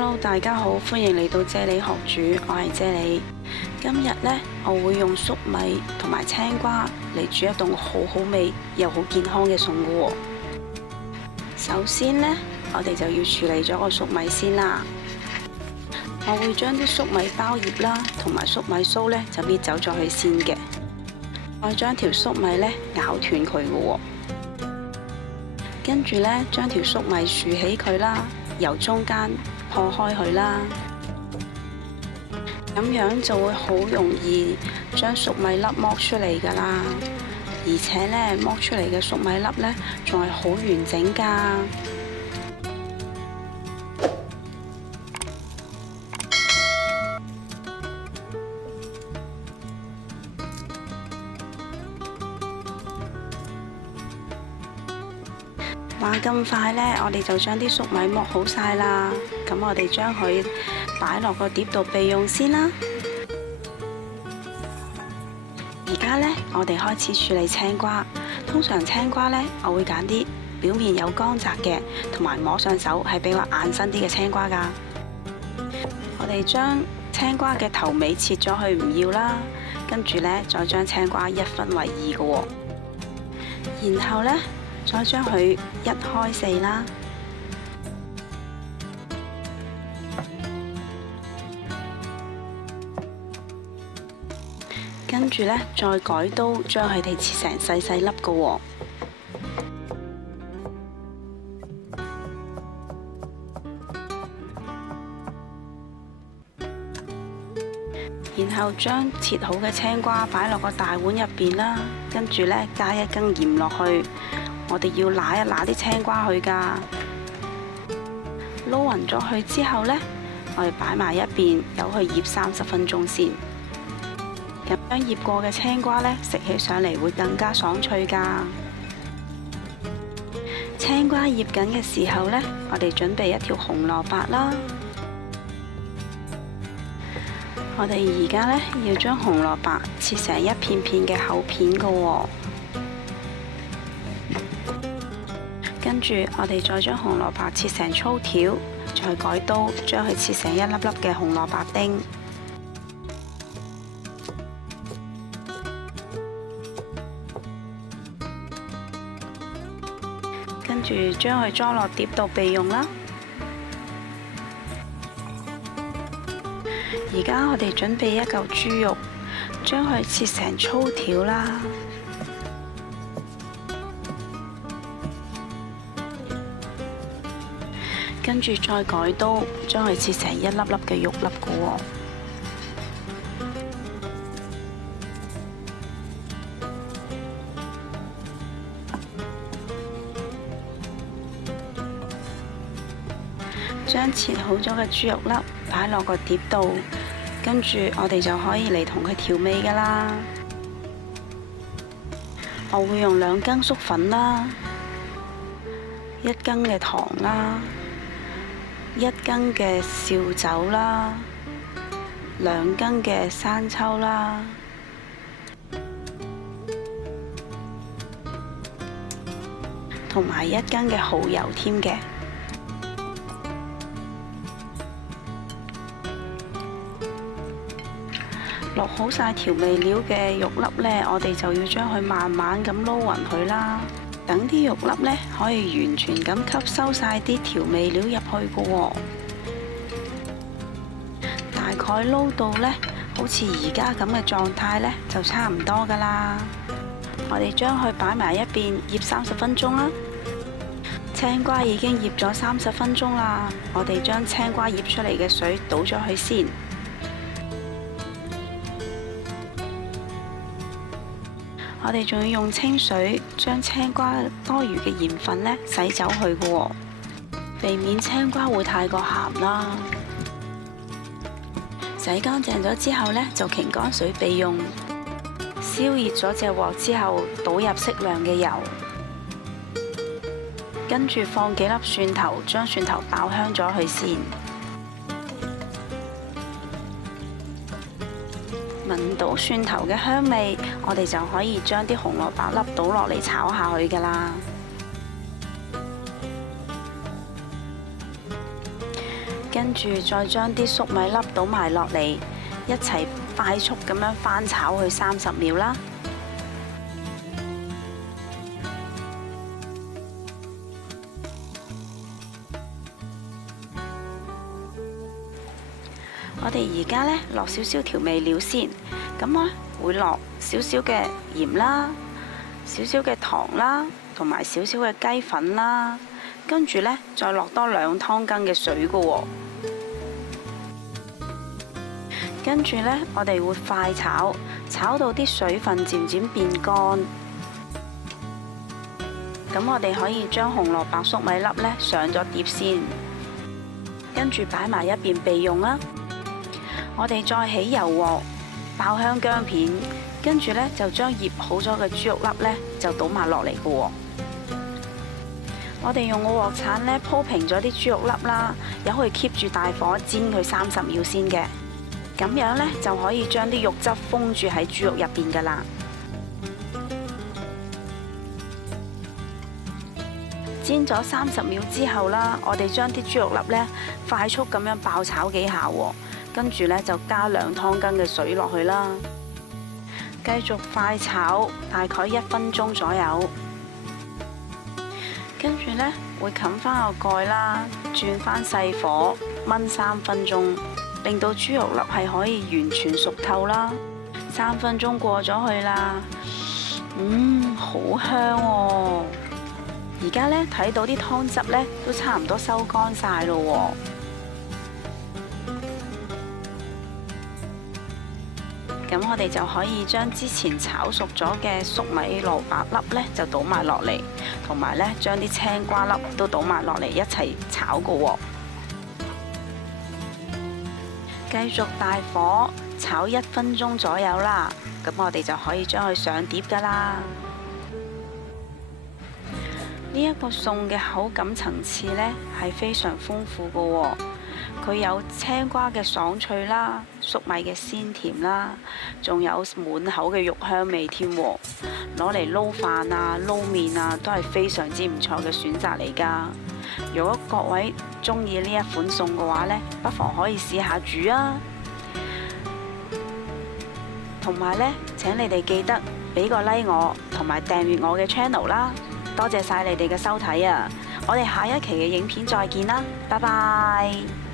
Hello，大家好，歡迎嚟到啫喱學煮，我係啫喱。今日呢，我會用粟米同埋青瓜嚟煮一頓好好味又好健康嘅餸㗎喎。首先呢，我哋就要處理咗個粟米先啦。我會將啲粟米包葉啦，同埋粟米鬚呢，就搣走咗佢先嘅。再將條粟米呢咬斷佢㗎喎。跟住呢，將條粟米豎起佢啦，由中間破開佢啦，咁樣就會好容易將粟米粒剝出嚟㗎啦。而且呢，剝出嚟嘅粟米粒呢，仲係好完整㗎。話咁快呢，我哋就將啲粟米剝好晒啦。咁我哋將佢擺落個碟度備用先啦。而家呢，我哋開始處理青瓜。通常青瓜呢，我會揀啲表面有光澤嘅，同埋摸上手係比較硬身啲嘅青瓜㗎。我哋將青瓜嘅頭尾切咗去唔要啦，跟住呢，再將青瓜一分為二㗎喎。然後呢，再將佢一開四啦，跟住呢，再改刀將佢哋切成細細粒嘅喎。然後將切好嘅青瓜擺落個大碗入邊啦，跟住呢，加一羹鹽落去。我哋要揦一揦啲青瓜去㗎，撈勻咗佢之後呢，我哋擺埋一邊，由佢醃30分鐘先。咁樣醃過嘅青瓜呢，食起上嚟會更加爽脆㗎。青瓜醃緊嘅時候呢，我哋準備一條紅蘿蔔啦。我哋而家呢，要將紅蘿蔔切成一片片嘅厚片㗎喎。跟住，我哋再將紅蘿蔔切成粗條，再改刀將佢切成一粒粒嘅紅蘿蔔丁。跟住將佢裝落碟度備用啦。而家我哋準備一嚿豬肉，將佢切成粗條啦。跟住再改刀，將佢切成一粒粒嘅肉粒㗎喎。將切好咗嘅豬肉粒擺落個碟度，跟住我哋就可以嚟同佢調味㗎啦。我會用2羹粟粉啦，1羹嘅糖啦，1羹嘅紹酒啦，2羹嘅生抽啦，同埋1羹嘅蠔油添嘅。落好晒調味料嘅肉粒呢，我哋就要將佢慢慢咁撈勻佢啦。等啲肉粒呢，可以完全咁吸收晒啲調味料入去㗎喎。大概撈到呢，好似而家咁嘅狀態呢，就差唔多㗎啦。我哋將佢擺埋一邊醃30分鐘啦。青瓜已經醃咗30分鐘啦，我哋將青瓜醃出嚟嘅水倒咗去先。我哋仲要用清水將青瓜多餘嘅鹽分呢洗走去㗎喎，避免青瓜會太過鹹啦。洗乾淨咗之後呢，就擎乾水備用。燒熱咗隻鑊之後，倒入適量嘅油，跟住放幾粒蒜頭，將蒜頭爆香咗佢先。聞到蒜頭嘅香味，我哋就可以將啲紅蘿蔔粒倒落嚟炒下去㗎啦。跟住再將啲粟米粒倒埋落嚟，一齊快速咁樣翻炒去30秒啦。我哋而家呢，落少少調味料先，咁我會落少少嘅鹽啦，少少嘅糖啦，同埋少少嘅雞粉啦，跟住呢，再落多2湯羹嘅水噶喎。跟住呢，我哋會快炒，炒到啲水分漸漸變乾。咁我哋可以將紅蘿蔔粟米粒呢上咗碟先，跟住擺埋一邊備用啦。我哋再起油鑊，爆香薑片，跟住呢，就將醃好咗嘅豬肉粒呢就倒埋落嚟噶喎。我哋用個鑊鏟呢鋪平咗啲豬肉粒啦，又可以 keep 住大火煎佢30秒先嘅。咁樣呢，就可以將啲肉汁封住喺豬肉入邊噶啦。煎咗30秒之後啦，我哋將啲豬肉粒呢快速咁樣爆炒幾下喎，跟住呢，就加2湯羹嘅水落去啦，繼續快炒大概1分鐘左右。跟住呢，會冚翻個蓋啦，轉翻細火燜3分鐘。令到豬肉粒係可以完全熟透啦。3分鐘過咗去啦，好香喎！而家呢，睇到啲湯汁呢都差唔多收乾晒咯喎。咁我哋就可以將之前炒熟咗嘅粟米蘿蔔粒呢就倒埋落嚟，同埋呢將啲青瓜粒都倒埋落嚟一齊炒個喎。繼續大火炒1分鐘左右啦，咁我哋就可以將佢上碟噶啦。呢一個餸嘅口感層次呢係非常豐富噶喎，佢有青瓜嘅爽脆啦，粟米嘅鮮甜啦，仲有滿口嘅肉香味添喎，攞嚟撈飯啊、撈麵啊都係非常之唔錯嘅選擇嚟噶。如果各位中意呢一款餸嘅話呢，不妨可以試下煮啊。同埋呢，請你哋記得俾個 like 我，同埋訂閱我嘅 channel 啦。多謝晒你哋嘅收睇啊！我哋下一期嘅影片再見啦，拜拜。